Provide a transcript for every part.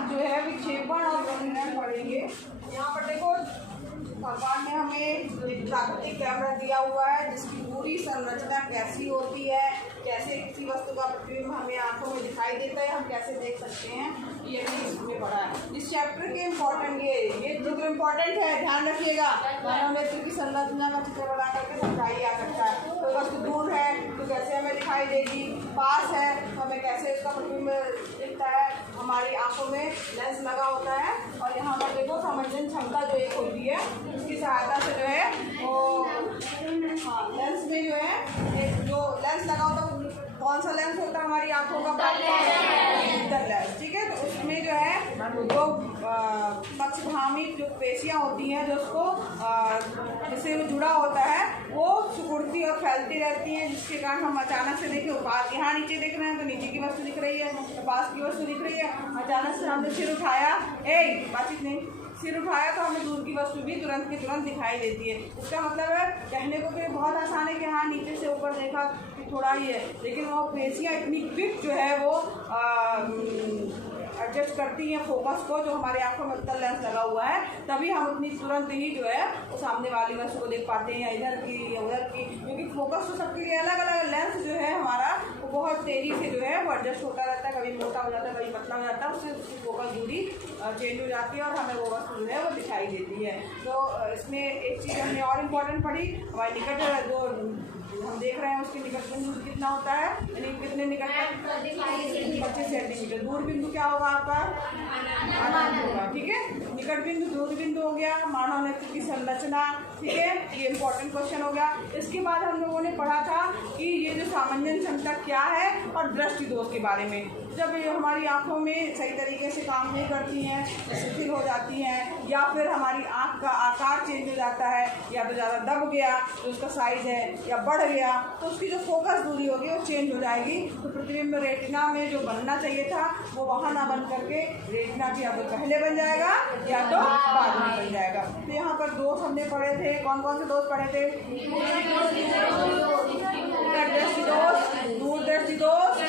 आज जो है विक्षेपण और वक्ररण पढ़ेंगे। यहाँ पर देखो भगवान ने हमें एक प्राकृतिक कैमरा दिया हुआ है जिसकी पूरी संरचना कैसी होती है, कैसे किसी वस्तु का प्रतिबिंब हमें आंखों में दिखाई देता है, हम कैसे देख सकते हैं, ये भी इसमें पढ़ा है। इस चैप्टर के इम्पोर्टेंट ये जो इम्पोर्टेंट है ध्यान रखिएगा। मानव नेत्र की संरचना का चित्र बना करके समझाया जा सकता है। कोई वस्तु दूर है तो कैसे हमें दिखाई देगी, पास है तो हमें कैसे उसका प्रतिबिंब दिखता है। हमारी आंखों में लेंस लगा होता है और यहाँ पर देखो समंजन क्षमता जो एक होती है उसकी सहायता से जो है वो लेंस में जो है एक जो लेंस लगा होता है, कौन सा लेंस होता है हमारी आंखों का, उत्तल लेंस, ठीक है। तो उसमें जो है जो पक्षगामी जो पेशियाँ होती हैं जो उसको जिससे वो जुड़ा होता है वो सिकुड़ती और फैलती रहती हैं, जिसके कारण हम अचानक से देखें पास यहाँ नीचे देख रहे हैं तो नीचे की वस्तु दिख रही है, तो पास की वस्तु दिख रही है। अचानक से हमने सिर उठाया, बातचीत नहीं, सिर उठाया तो हमें दूर की वस्तु भी तुरंत की तुरंत दिखाई देती है। इसका मतलब है कहने को तो बहुत आसान है कि हाँ नीचे से ऊपर देखा कि थोड़ा ही है, लेकिन वो पेशियाँ इतनी क्विक जो है वो एडजस्ट करती हैं फोकस को, जो हमारे आंखों में उत्तल लेंस लगा हुआ है, तभी हम उतनी तुरंत ही जो है वो सामने वाली वस्तु को देख पाते हैं, इधर की या उधर की, क्योंकि फोकस तो सबके लिए अलग अलग। लेंस जो है हमारा वो बहुत तेज़ी से जो है वो एडजस्ट होता रहता है, कभी मोटा हो जाता है कभी पतला हो जाता है, उससे उसकी फोकस दूरी चेंज हो जाती है और हमें वो वस्तु जो है वो दिखाई देती है। तो इसमें एक चीज़ हमने और इम्पोर्टेंट पढ़ी, हमारे निकट जो हम देख रहे हैं उसके निकट बिंदु कितना होता है, यानी कितने निकट, 25 सेंटीमीटर। दूर बिंदु क्या होगा आपका, होगा, ठीक है। निकट बिंदु दूर बिंदु हो गया, मानव नेत्र की संरचना, ठीक है, ये इंपॉर्टेंट क्वेश्चन हो गया। इसके बाद हम लोगों ने पढ़ा था कि ये जो सामंजन क्षमता क्या है और दृष्टि दोष के बारे में। जब ये हमारी आंखों में सही तरीके से काम नहीं करती हैं, शिथिल हो जाती हैं, या फिर हमारी आंख का आकार चेंज हो जाता है, या तो ज़्यादा दब गया तो उसका साइज है, या बढ़ गया तो उसकी जो फोकस दूरी होगी वो चेंज हो जाएगी। तो प्रतिबिंब रेटिना में जो बनना चाहिए था वो वहाँ ना बन करके रेटिना की या तो पहले बन जाएगा या तो बाद में बन जाएगा। तो यहाँ पर दोष हमने पढ़े थे, कौन कौन से दोष पढ़े थे, दृष्टि दोष, दूरदृष्टि दोष,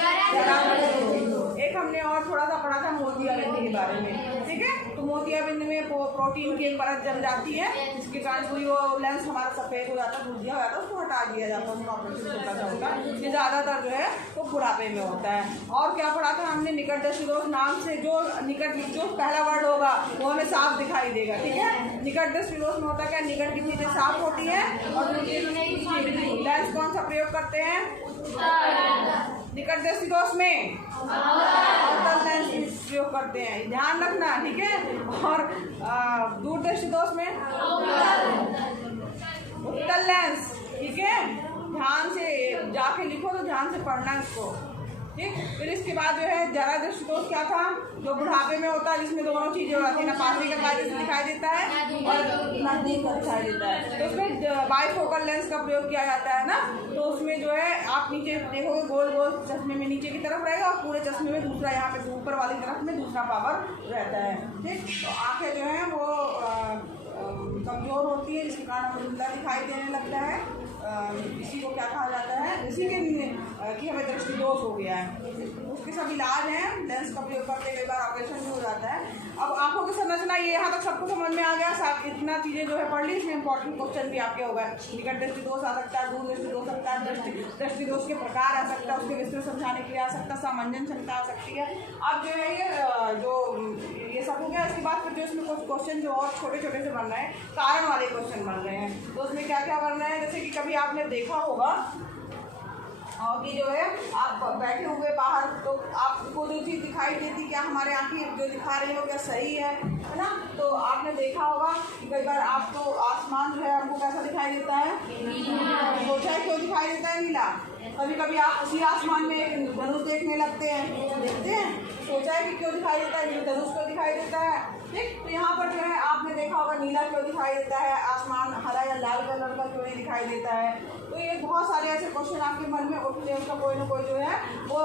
एक हमने और थोड़ा सा पढ़ा था मोतियाबिंद के बारे में, ठीक है। तो मोतियाबिंद में प्रोटीन की एक परत जम जाती है जिसके कारण पूरी वो लेंस हमारा सफ़ेद हो जाता है, दूधिया हो जाता है, उसको हटा दिया जाता है, उसका ऑपरेशन छोटा सा होता है। ये ज़्यादातर जो है वो बुढ़ापे में होता है। और क्या पढ़ा था हमने, निकट दृष्टि दोष नाम से जो निकट जो पहला वर्ड होगा वो हमें साफ दिखाई देगा, ठीक है। निकट दृष्टि दोष में होता है क्या, निकट की चीज़ें साफ होती हैं और लेंस कौन सा प्रयोग करते हैं, निकट दृष्टि दोष में उत्तल लेंस प्रयोग करते हैं, ध्यान रखना, ठीक है। और दूरदृष्टि दोष में उत्तल लेंस, ठीक है। ध्यान से जाके लिखो तो ध्यान से पढ़ना इसको, ठीक। फिर इसके बाद जो है जरा दृष्टि दोष क्या था, जो बुढ़ापे में होता है, जिसमें दोनों चीज़ें हो जाती है, नपासी का कार्य दिखाई देता है और नजदीक का दिखाई देता है। तो उसमें बाइफोकल लेंस का प्रयोग किया जाता है ना, तो उसमें जो है आप नीचे देखोगे गोल गोल चश्मे में नीचे की तरफ रहेगा और पूरे चश्मे में दूसरा, यहाँ पे ऊपर वाली तरफ में दूसरा पावर रहता है, ठीक। तो आँखें जो हैं वो कमज़ोर होती है जिसके कारण हमें धुंधला दिखाई देने लगता है। इसी को क्या कहा जाता है, इसी के कि हमें दृष्टि दोष हो गया है। उसके सब इलाज हैं, लेंस का प्रयोग करते कई बार ऑपरेशन भी हो जाता है। अब आंखों की संरचना ये यहाँ तक सबको समझ में आ गया, साथ इतना चीज़ें जो है पढ़ ली, इसमें इंपॉर्टेंट क्वेश्चन भी आपके होगा। निकट दृष्टि दोष आ सकता है, दूर दृष्टि दोष आ सकता है, दृष्टि दोष के प्रकार आ सकता है, उसके विस्तृत समझाने के लिए आ सकता है, सामंजन क्षमता आ सकती है। अब जो है ये सब हो गया। इसके बाद फिर जो इसमें कुछ क्वेश्चन जो और छोटे छोटे से बन रहे हैं, कारण वाले क्वेश्चन बन रहे हैं। तो उसमें क्या क्या बन रहे हैं, जैसे कि कभी आपने देखा होगा कि जो है आप बैठे हुए बाहर तो आपको जो चीज़ दिखाई देती, क्या हमारे आँखें जो दिखा रही हो क्या सही है ना। तो आपने देखा होगा कि कई बार आपको आसमान जो है आपको कैसा दिखाई देता है, सोचा है क्यों दिखाई देता है नीला। कभी कभी आप उसी आसमान में एक धनुष देखने लगते हैं, देखते हैं, सोचा है कि क्यों दिखाई देता है, धनुष क्यों दिखाई देता है, ठीक। तो यहाँ पर जो है आपने देखा होगा नीला क्यों दिखाई देता है, आसमान हरा या लाल कलर का क्यों नहीं दिखाई देता है। तो ये बहुत सारे ऐसे क्वेश्चन आपके मन में उठते हैं, उसका कोई ना कोई जो है वो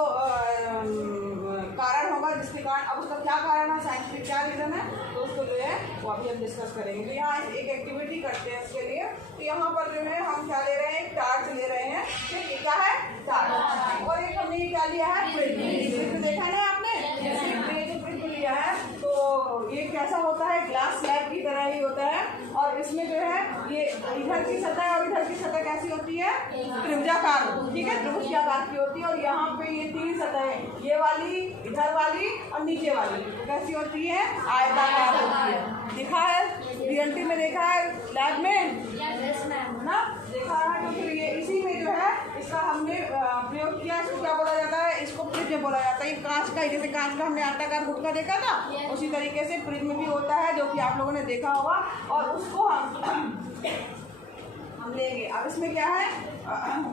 कारण होगा जिसके कारण, अब उसका क्या कारण है, साइंटिफिक क्या रीज़न है, तो उसको जो है वो अभी हम डिस्कस करेंगे। तो यहाँ एक एक्टिविटी करते हैं इसके लिए। तो यहाँ पर जो है हम क्या ले रहे हैं, एक टार्च ले रहे हैं, ठीक। ये क्या है, टार्च। और एक हमने ये क्या लिया है, प्रिज्म। देखा है ना आपने, प्रिज्म लिया है। कैसा होता है, ग्लास स्लैब की तरह ही होता है। और इसमें जो है ये इधर की सतह और इधर की सतह कैसी होती है, त्रिभुजाकार, ठीक है, त्रिभुजाकार की होती है। और यहाँ पे ये 3 सतहें, ये वाली, इधर वाली और नीचे वाली कैसी होती है, आयताकार होती है। दिखा है रियलिटी में, देखा है लैब में ना, देखा है। तो फिर ये इसी में जो है इसका हमने प्रयोग किया। इसको क्या बोला जाता है, इसको प्रिज्म बोला जाता है। ये कांच का, जैसे कांच का हमने आयताकार गुटका देखा था, उसी तरीके से प्रिज्म भी होता है, जो कि आप लोगों ने देखा होगा। और उसको हम लेंगे। अब इसमें क्या है,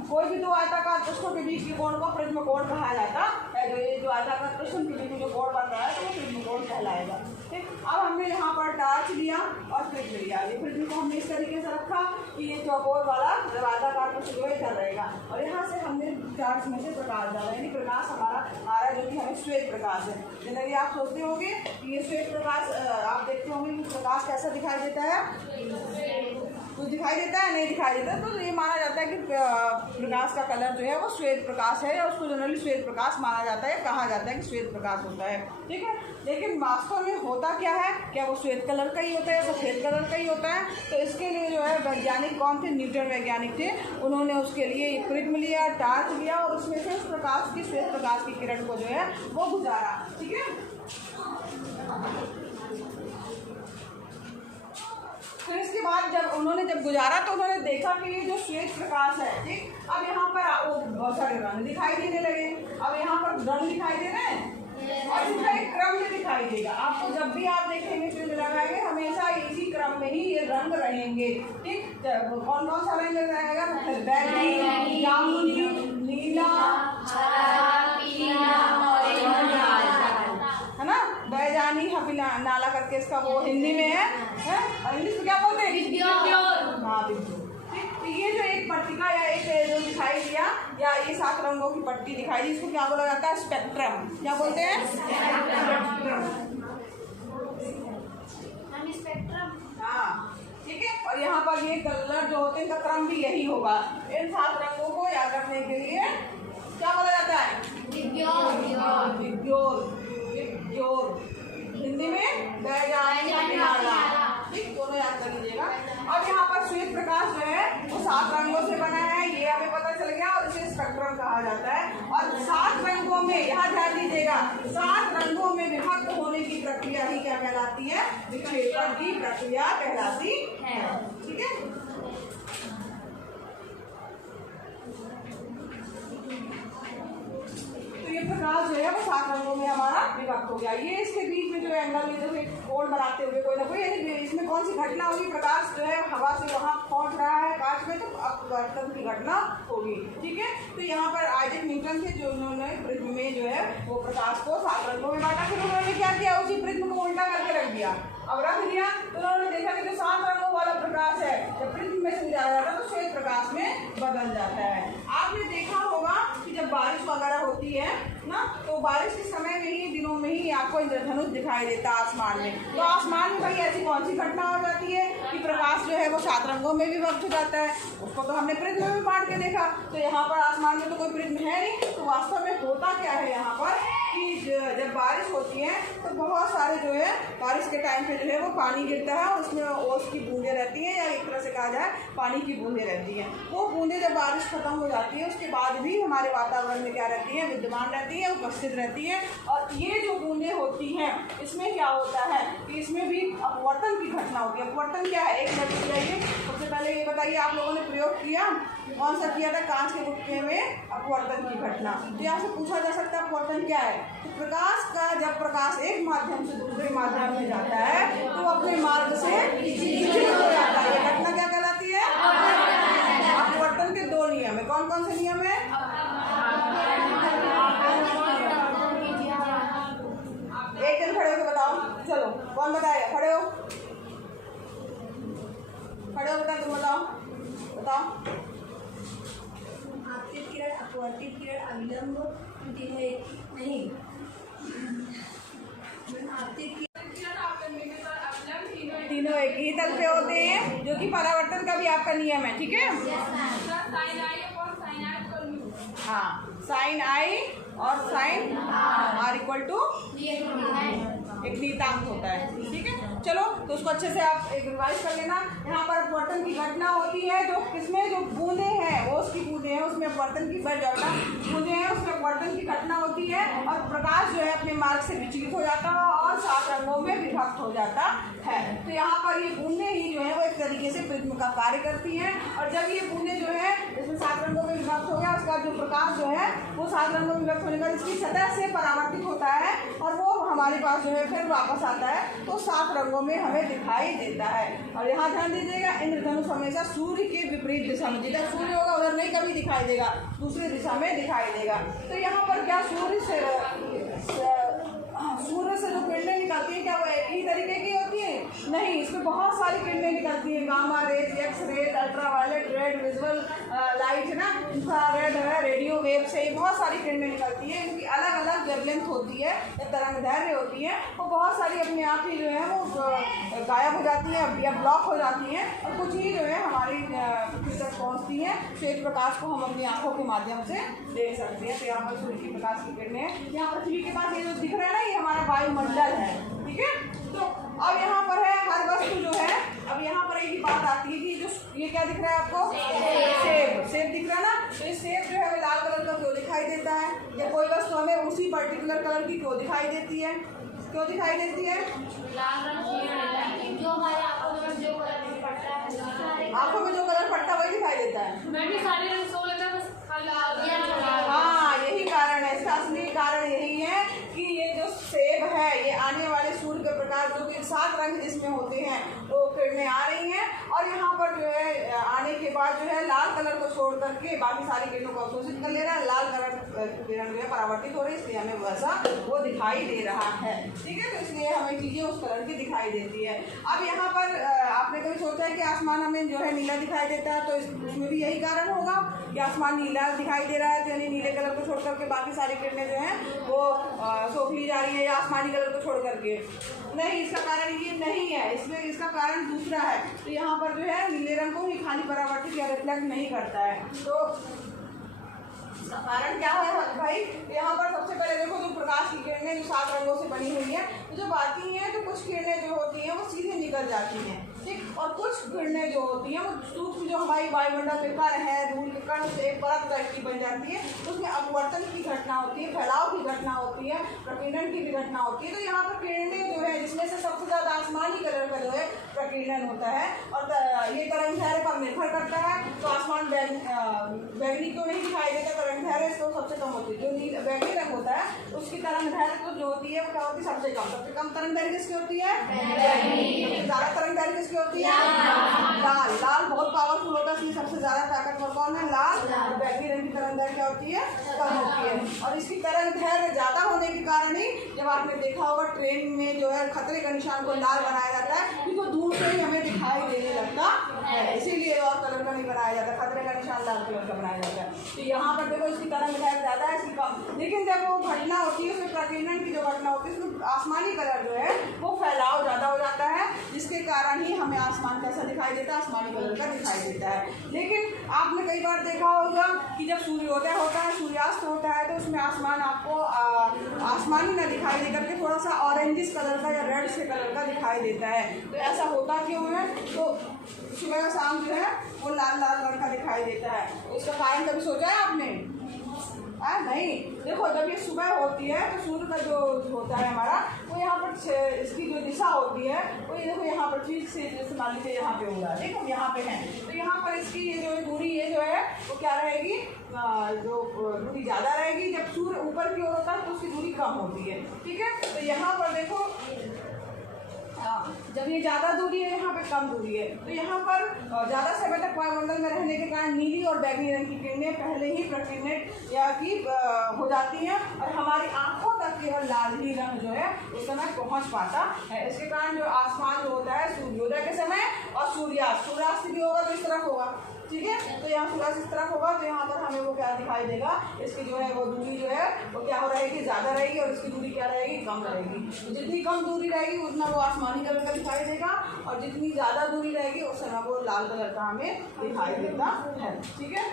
कोई भी 2 आयताकार पृष्ठों के बीच के कोण को प्रिज्म कोण कहा जाता है। जो ये जो आयताकार पृष्ठों के बीच में जो कोण बन रहा है तो वो प्रिज्म कोण कहलाएगा। ठीक, अब हमने यहाँ पर टार्च लिया और प्रिज्म लिया। ये प्रिज्म को हमने इस तरीके से रखा कि ये चौकोर वाला आयताकार पृष्ठ जो है इधर रहेगा। और यहाँ से हमने टार्च में से प्रकाश डाला, यानी प्रकाश हमारा आ रहा है, जो कि हमें श्वेत प्रकाश है। जनरली आप सोचते होंगे कि ये श्वेत प्रकाश, आप देखते होंगे कि प्रकाश कैसा दिखाई देता है, कुछ दिखाई देता है, नहीं दिखाई देता। तो ये माना जाता है कि प्रकाश का कलर जो है वो श्वेत प्रकाश है, और उसको जनरली श्वेत प्रकाश माना जाता है, कहा जाता है कि श्वेत प्रकाश होता है। ठीक है, लेकिन वास्तव में होता क्या है, क्या वो श्वेत कलर का ही होता है, सफ़ेद कलर का ही होता है? तो इसके लिए जो है वैज्ञानिक कौन थे, न्यूटन वैज्ञानिक थे। उन्होंने उसके लिए प्रिज्म लिया, टार्च लिया, और उसमें से उस प्रकाश की, श्वेत प्रकाश की किरण को जो है वो गुजारा। ठीक है, फिर इसके बाद जब गुजारा तो उन्होंने देखा कि ये जो श्वेत प्रकाश है, ठीक, अब यहाँ पर वो बहुत सारे रंग दिखाई देने लगे। अब यहाँ पर रंग दिखाई दे रहे हैं और इसका एक क्रम में दिखाई देगा। आपको जब भी आप देखेंगे प्रिज्म लगाएंगे, हमेशा इसी क्रम में ही ये रंग रहेंगे। ठीक, कौन कौन सा रंग रहेगा, बैगनी, जामुनी, नीला, है ना, बैजानी हफिला नाला करके इसका वो हिंदी में है, और इंग्लिश में क्या बोलते हैं, हाँ बिल्कुल। तो ये जो एक पट्टिका या एक जो दिखाई दिया, या ये 7 रंगों की पट्टी दिखाई दी, इसको क्या बोला जाता है, स्पेक्ट्रम। क्या बोलते हैं, स्पेक्ट्रम। हाँ, ठीक है। और यहाँ पर ये कलर जो होते हैं इनका क्रम भी यही होगा। इन 7 रंगों को याद रखने के लिए क्या बोला जाता है, हिंदी में बैजानी, दोनों याद कर लीजिएगा। और यहाँ पर श्वेत प्रकाश जो है वो 7 रंगों से बना है, ये हमें पता चल गया, और इसे स्पेक्ट्रम कहा जाता है। और 7 रंगों में, यहाँ ध्यान दीजिएगा, 7 रंगों में विभक्त होने की प्रक्रिया ही क्या कहलाती है, विक्षेपण की प्रक्रिया कहलाती है। ठीक है, तो ये प्रकाश जो है वो 7 रंगों में हमारा विभक्त हो गया। ये इसके बीच में जो एंगल में जो कोण बनाते हुए कोई ना कोई, यानी इसमें कौन सी घटना होगी, प्रकाश जो है हवा से वहाँ पहुँच रहा है कांच में, तो अपवर्तन की घटना होगी। ठीक है, तो यहाँ पर आइजैक न्यूटन थे, जो उन्होंने प्रिज्म में जो है वो प्रकाश को 7 रंगों में बांटा। फिर उन्होंने क्या किया, उसी प्रिज्म को उल्टा करके रख दिया। अब रख दिया तो उन्होंने देखा कि जो 7 रंगों वाला प्रकाश है, जब प्रिज्म में से जाया जाता है तो श्वेत प्रकाश में बदल जाता है। आपने देखा होगा कि जब बारिश वगैरह होती है ना, तो बारिश के समय में ही, दिनों में ही आपको इंद्रधनुष दिखाई देता है आसमान में। तो आसमान में भाई ऐसी कौन सी घटना हो जाती है कि प्रकाश जो है वो 7 रंगों में विभक्त हो जाता है। उसको तो हमने प्रिज्म में बांट के देखा। तो यहाँ पर आसमान में तो कोई प्रिज्म है नहीं, तो वास्तव में होता क्या है यहाँ पर कि जब बारिश होती है तो बहुत सारे जो है बारिश के टाइम पे जो है वो पानी गिरता है, और उसमें ओस की बूंदें रहती हैं, या एक तरह से कहा जाए पानी की बूंदें रहती हैं। वो बूंदें जब बारिश खत्म हो जाती है उसके बाद भी हमारे वातावरण में क्या रहती है, विद्यमान रहती है, उपस्थित रहती है। और ये जो बूंदें होती हैं इसमें क्या होता है कि इसमें भी अपवर्तन की घटना होती है। अपवर्तन क्या है, एक मिनट बताइए। सबसे पहले ये बताइए, आप लोगों ने प्रयोग किया, कौन सा किया था, कांच के गुटके में अपवर्तन की घटना। तो यहाँ से पूछा जा सकता है अपवर्तन क्या है। तो प्रकाश का, जब प्रकाश एक माध्यम से दूसरे माध्यम में जाता है तो अपने मार्ग से विचलित हो जाता है। ये घटना क्या कहलाती है, अपवर्तन के 2 नियम है। कौन कौन से नियम है, एक जन खड़े होकर बताओ, चलो कौन बताएगा, खड़े हो बता, तुम बताओ। आपतित किरण, अपवर्तित किरण, अविलंब, तीनों एक नहीं, तीनों एक ही तल पे होते हैं, जो कि परावर्तन का भी आपका नियम है। ठीक है, हाँ, साइन आई और साइन आर इक्वल टू, एक नियतांक होता है, ठीक है। चलो तो उसको अच्छे से आप एक रिवाइज कर लेना। यहाँ पर अपवर्तन की घटना होती है जो किसमें, जो बूंदे हैं वो उसकी बूंदे हैं, उसमें अपवर्तन की घटना बूंदे हैं, उसमें अपवर्तन की घटना होती है और प्रकाश जो है अपने मार्ग से विचलित हो जाता है और 7 रंगों में विभक्त हो जाता है। तो यहाँ पर ये बूंदे ही जो है वो एक तरीके से प्रिज्म का कार्य करती हैं और जब ये बूंदे जो है इसमें 7 रंगों में विभक्त हो गया, उसका जो प्रकाश जो है वो 7 रंगों में विभक्त होने के बाद इसकी सतह से परावर्तित होता है और वो हमारे पास जो है फिर वापस आता है तो 7 रंगों में हमें दिखाई देता है। और यहाँ ध्यान दीजिएगा, इंद्रधनुष हमेशा सूर्य के विपरीत दिशा में, जिधर सूर्य होगा उधर नहीं कभी दिखाई देगा, दूसरी दिशा में दिखाई देगा। तो यहाँ पर क्या सूर्य से जो किरणें निकलती है क्या वो एक ही तरीके की होती है? नहीं, इसमें बहुत सारी किरणें निकलती हैं, gamma rays, X rays, ultraviolet, red, visual light है ना, इंफ्रारेड है, रेडियो वेव से बहुत सारी किरणें निकलती हैं। इनकी अलग अलग वेवलेंथ होती है या तरंगदैर्घ्य होती है, वो बहुत सारी अपने आप ही जो है वो गायब हो जाती हैं या ब्लॉक हो जाती हैं और कुछ ही जो है हमारी पृथ्वी तक पहुँचती हैं। श्वेत प्रकाश को हम अपनी आँखों के माध्यम से देख सकते हैं। तो यहाँ पर सूर्य की प्रकाश की किरणें, यहाँ पृथ्वी के पास ये जो दिख रहा है ना, ये हमारा वायुमंडल है, ठीक है। तो अब यहाँ पर है हर वस्तु जो है, अब यहाँ पर एक बात आती है कि जो ये क्या दिख रहा है आपको, सेब दिख रहा है ना, तो ये सेब जो है हमें लाल कलर का क्यों दिखाई देता है, या कोई वस्तु हमें उसी पर्टिकुलर कलर की क्यों दिखाई देती है, क्यों दिखाई देती है? आंखों में जो कलर पड़ता है वही दिखाई देता है। हाँ, यही कारण है, इसका असली कारण यही है कि ये जो सेब है ये आने वाले सूर्य के प्रकाश जो कि 7 रंग जिसमें होते हैं वो किरणें आ रही हैं और यहाँ पर जो है आने के बाद जो है लाल कलर को छोड़ करके बाकी सारी किरणों को अवशोषित कर ले रहा है, लाल कलर किरण जो है परावर्तित हो रही है, इसलिए हमें वैसा वो दिखाई दे रहा है, ठीक है। तो इसलिए हमें चीज़ें उस कलर की दिखाई देती है। अब यहाँ पर आपने कभी सोचा है कि आसमान हमें जो है नीला दिखाई देता है, तो इसमें भी यही कारण होगा कि आसमान नीला दिखाई दे रहा है, तो यानी नीले कलर को छोड़ करके बाकी सारी किरणें जो हैं वो सोख ली जा रही है या आसमानी कलर को छोड़ करके। नहीं, इसका कारण ये नहीं है, इसमें इसका कारण दूसरा है। तो यहाँ पर जो है नीले रंग को ही खाली परावर्तित या रिफ्लेक्ट नहीं करता है। तो इसका कारण क्या है भाई? यहाँ पर सबसे पहले देखो जो प्रकाश की किरणें जो 7 रंगों से बनी हुई हैं, तो जब आती हैं तो कुछ किरणें जो होती हैं वो सीधे निकल जाती हैं, ठीक, और कुछ किरणें जो होती हैं वो सूक्ष्म जो हमारी वायुमंडल के कण है, धूल के कण से एक परत टाइप की बन जाती है, उसमें अपवर्तन की घटना होती है, फैलाव की घटना होती है, प्रकीर्णन की भी घटना होती है। तो यहाँ पर किरणें जो है जिसमें से सबसे ज़्यादा आसमानी कलर का जो है प्रकीर्णन होता है और ये तरंगदैर्घ्य पर निर्भर करता है। तो आसमान बैगनी क्यों नहीं दिखाई देता, तरंगदैर्घ्य तो सबसे कम होती है। जो बैगनी रंग होता है उसकी तरंगदैर्घ्य तो जो होती है वो क्या होती है, सबसे कम तरंगदैर्घ्य किसकी होती है? सबसे ज़्यादा तरंगदैर्घ्य किसकी होती है? लाल। लाल बहुत पावरफुल होता है, इसलिए सबसे ज़्यादा ताकतवर कौन है? लाल। और बैगनी रंग की तरंगदैर्घ्य क्या होती है? कम होती है। और इसकी तरंगदैर्घ्य ज़्यादा होने के कारण ही जब आपने देखा होगा ट्रेन में जो है खतरे का निशान को लाल बनाया जाता है क्योंकि वो दूर से ही हमें दिखाई देने लगता है, इसीलिए और कलर का नहीं बनाया जाता, खतरे का निशान लाल कलर का बनाया जाता है। तो यहाँ पर देखो इसकी तरंगदैर्घ्य ज़्यादा है, इसकी कम। लेकिन जब वो घटना होती है उसमें प्रकीर्णन की जो घटना होती है उसमें आसमानी कलर जो है वो फैलाव ज़्यादा हो जाता है, जिसके कारण ही हमें आसमान कैसा दिखाई देता है? आसमानी कलर का दिखाई देता है। लेकिन आपने कई बार देखा होगा कि जब सूर्योदय होता है, सूर्यास्त होता है, तो उसमें आसमान आपको आसमानी ना दिखाई दे करके थोड़ा सा ऑरेंजिस कलर का या रेड से कलर का दिखाई देता है। तो ऐसा होता क्यों है? तो सुबह शाम जो है वो लाल लाल रंग का दिखाई देता है। उसका कारण कभी सोचा है आपने? नहीं। देखो जब ये सुबह होती है तो सूर्य का जो होता है हमारा वो यहाँ पर इसकी जो दिशा होती है वो ये देखो यहाँ पर ठीक से जैसे मान लीजिए यहाँ पे होगा, ठीक है, यहाँ पे है, तो यहाँ पर इसकी ये जो दूरी ये जो है वो क्या रहेगी? जो दूरी ज़्यादा रहेगी। जब सूर्य ऊपर की ओर होता है तो उसकी दूरी कम होती है, ठीक है। तो यहाँ पर देखो जब ये ज़्यादा दूरी है यहाँ पे कम दूरी है, तो यहाँ पर ज़्यादा समय तक वायुमंडल में रहने के कारण नीली और बैगनी रंग की किरणें पहले ही प्रकीर्णित या की हो जाती हैं और हमारी आंखों तक केवल लाल ही रंग जो है उस समय पहुँच पाता है। इसके कारण जो आसमान जो होता है सूर्योदय के समय और सूर्यास्त भी होगा तो इस तरफ होगा, ठीक है। तो यहाँ सूर्यास्त इस तरफ होगा तो यहाँ पर हमें वो क्या दिखाई देगा? इसकी जो है वो दूरी जो है वो क्या हो रहेगी? ज़्यादा रहेगी और इसकी दूरी क्या रहेगी? कम रहेगी। तो जितनी कम दूरी रहेगी उतना वो आसमानी कलर का दिखाई देगा और जितनी ज़्यादा दूरी रहेगी उस समय वो लाल कलर का हमें दिखाई देता है, ठीक है।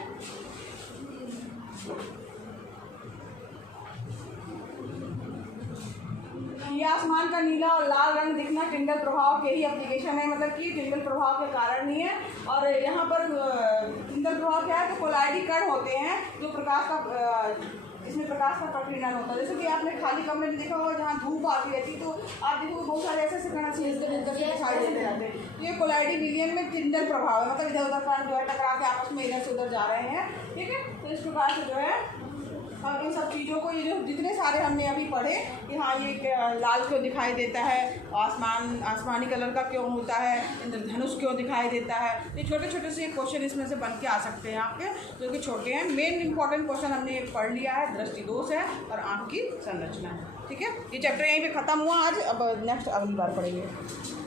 ये आसमान का नीला और लाल रंग दिखना टिंडल प्रभाव के ही एप्लीकेशन है, मतलब कि टिंडल प्रभाव के कारण ही है। और यहाँ पर टिंडल प्रभाव क्या है, तो कोलाइडी कण होते हैं जो प्रकाश का इसमें प्रकाश का प्रकीर्णन होता है। जैसे कि आपने खाली कमरे में देखा होगा जहाँ धूप आती रहती है, तो आप देखो बहुत सारे ऐसे कण दिखाई देते रहते हैं। तो ये कोलाइडी विलियन में टिंडल प्रभाव है, मतलब इधर उधर कण जो है टकरा के आपस में इधर से उधर जा रहे हैं, ठीक है। तो इस प्रकार से जो है हम इन सब चीज़ों को, ये जो जितने सारे हमने अभी पढ़े कि हाँ ये लाल क्यों दिखाई देता है, आसमानी कलर का क्यों होता है, इंद्रधनुष क्यों दिखाई देता है, ये छोटे छोटे से क्वेश्चन इसमें से बन के आ सकते हैं आपके, जो कि छोटे हैं। मेन इंपॉर्टेंट क्वेश्चन हमने पढ़ लिया है, दृष्टि दोष है और आँख की संरचना है, ठीक है। ये चैप्टर यहीं पे ख़त्म हुआ आज, अब नेक्स्ट अगली बार पढ़ेंगे।